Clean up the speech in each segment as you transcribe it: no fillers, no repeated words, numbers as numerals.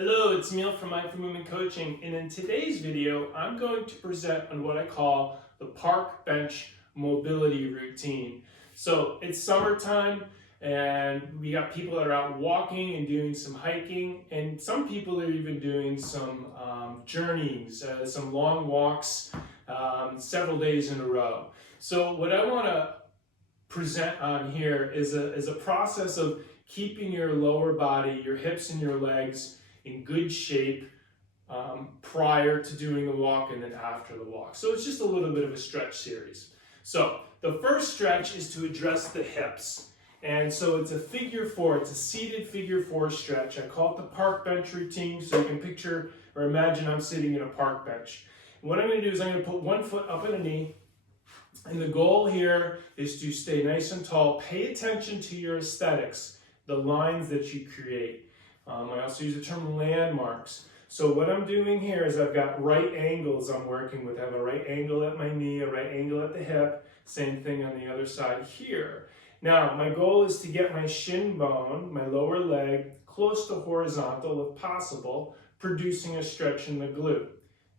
Hello, it's Emil from Mindful Movement Coaching, and in today's video, I'm going to present on what I call the park bench mobility routine. So it's summertime, and we got people that are out walking and doing some hiking, and some people are even doing some journeys, some long walks, several days in a row. So what I want to present on here is a process of keeping your lower body, your hips and your legs in good shape prior to doing the walk and then after the walk. So it's just a little bit of a stretch series. So the first stretch is to address the hips. And so it's a figure four, it's a seated figure four stretch. I call it the park bench routine, so you can picture or imagine I'm sitting in a park bench. And what I'm going to do is I'm going to put one foot up on a knee. And the goal here is to stay nice and tall. Pay attention to your aesthetics, the lines that you create. I also use the term landmarks. So what I'm doing here is I've got right angles I'm working with. I have a right angle at my knee, a right angle at the hip, same thing on the other side here. Now, my goal is to get my shin bone, my lower leg, close to horizontal if possible, producing a stretch in the glute.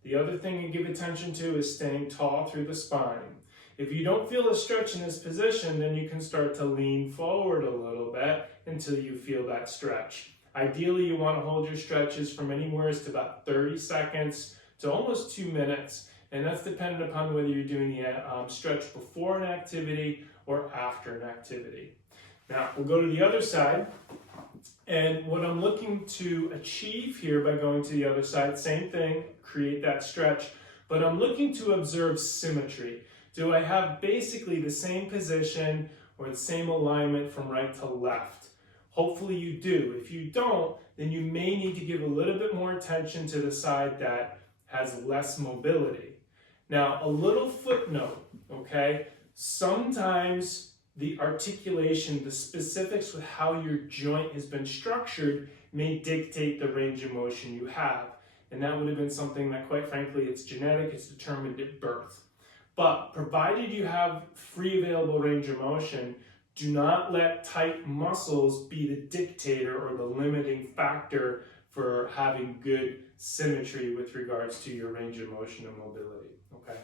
The other thing you give attention to is staying tall through the spine. If you don't feel a stretch in this position, then you can start to lean forward a little bit until you feel that stretch. Ideally, you want to hold your stretches from anywhere to about 30 seconds to almost 2 minutes, and that's dependent upon whether you're doing the stretch before an activity or after an activity. Now, we'll go to the other side, and what I'm looking to achieve here by going to the other side, same thing, create that stretch, but I'm looking to observe symmetry. Do I have basically the same position or the same alignment from right to left? Hopefully you do. If you don't, then you may need to give a little bit more attention to the side that has less mobility. Now, a little footnote, okay? Sometimes the articulation, the specifics with how your joint has been structured may dictate the range of motion you have. And that would have been something that, quite frankly, it's genetic, it's determined at birth. But provided you have free available range of motion, do not let tight muscles be the dictator or the limiting factor for having good symmetry with regards to your range of motion and mobility, okay?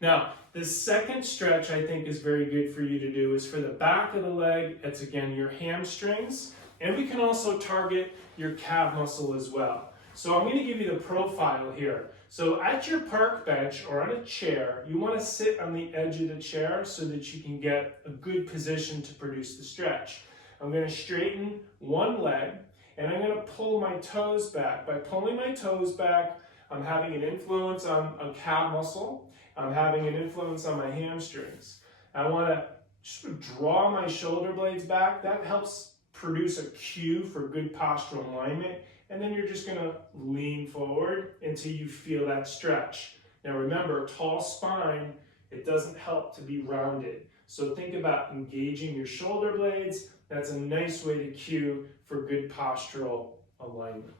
Now, the second stretch I think is very good for you to do is for the back of the leg. It's again your hamstrings, and we can also target your calf muscle as well. So I'm going to give you the profile here. So at your park bench or on a chair, you want to sit on the edge of the chair so that you can get a good position to produce the stretch. I'm going to straighten one leg and I'm going to pull my toes back. By pulling my toes back, I'm having an influence on a calf muscle. I'm having an influence on my hamstrings. I want to just draw my shoulder blades back. That helps produce a cue for good postural alignment. And then you're just going to lean forward until you feel that stretch. Now remember, tall spine, it doesn't help to be rounded. So think about engaging your shoulder blades. That's a nice way to cue for good postural alignment.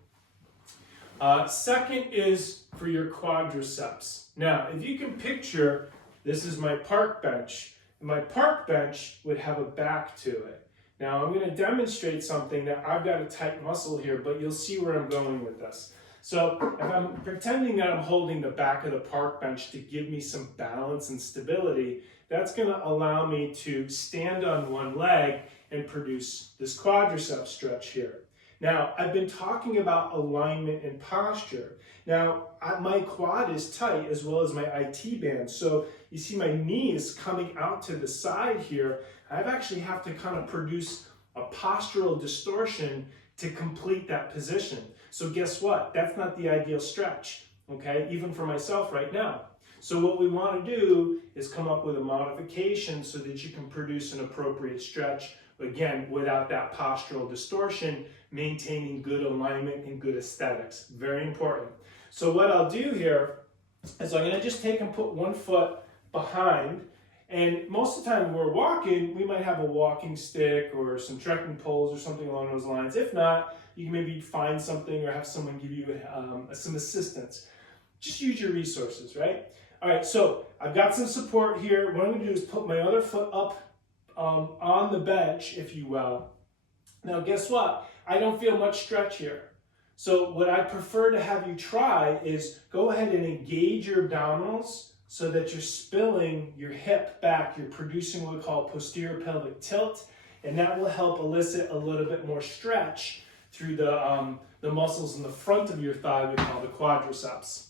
Second is for your quadriceps. Now, if you can picture, this is my park bench. And my park bench would have a back to it. Now I'm going to demonstrate something that I've got a tight muscle here, but you'll see where I'm going with this. So if I'm pretending that I'm holding the back of the park bench to give me some balance and stability, that's going to allow me to stand on one leg and produce this quadricep stretch here. Now, I've been talking about alignment and posture. Now, my quad is tight as well as my IT band. So you see my knee is coming out to the side here. I actually have to kind of produce a postural distortion to complete that position. So guess what? That's not the ideal stretch, okay? Even for myself right now. So what we want to do is come up with a modification so that you can produce an appropriate stretch, again, without that postural distortion, maintaining good alignment and good aesthetics. Very important. So what I'll do here is I'm going to just take and put one foot behind, and most of the time when we're walking, we might have a walking stick or some trekking poles or something along those lines. If not, you can maybe find something or have someone give you some assistance. Just use your resources, right? All right, so I've got some support here. What I'm going to do is put my other foot up on the bench, if you will. Now, guess what? I don't feel much stretch here. So what I prefer to have you try is go ahead and engage your abdominals so that you're spilling your hip back. You're producing what we call posterior pelvic tilt, and that will help elicit a little bit more stretch through the muscles in the front of your thigh we call the quadriceps.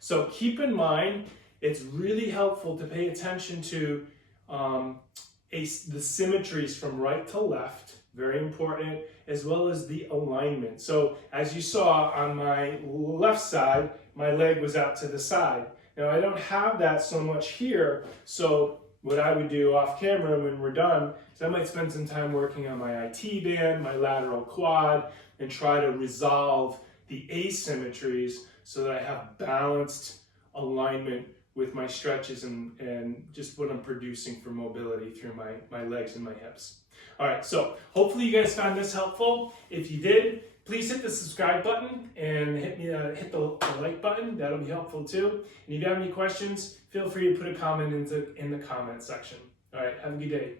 So keep in mind, it's really helpful to pay attention to the symmetries from right to left, very important, as well as the alignment. So as you saw on my left side, my leg was out to the side. Now I don't have that so much here, so what I would do off camera when we're done is I might spend some time working on my IT band, my lateral quad, and try to resolve the asymmetries so that I have balanced alignment with my stretches and just what I'm producing for mobility through my legs and my hips. All right, so hopefully you guys found this helpful. If you did, please hit the subscribe button and hit the like button. That'll be helpful too. And if you have any questions, feel free to put a comment in the comment section. All right, have a good day.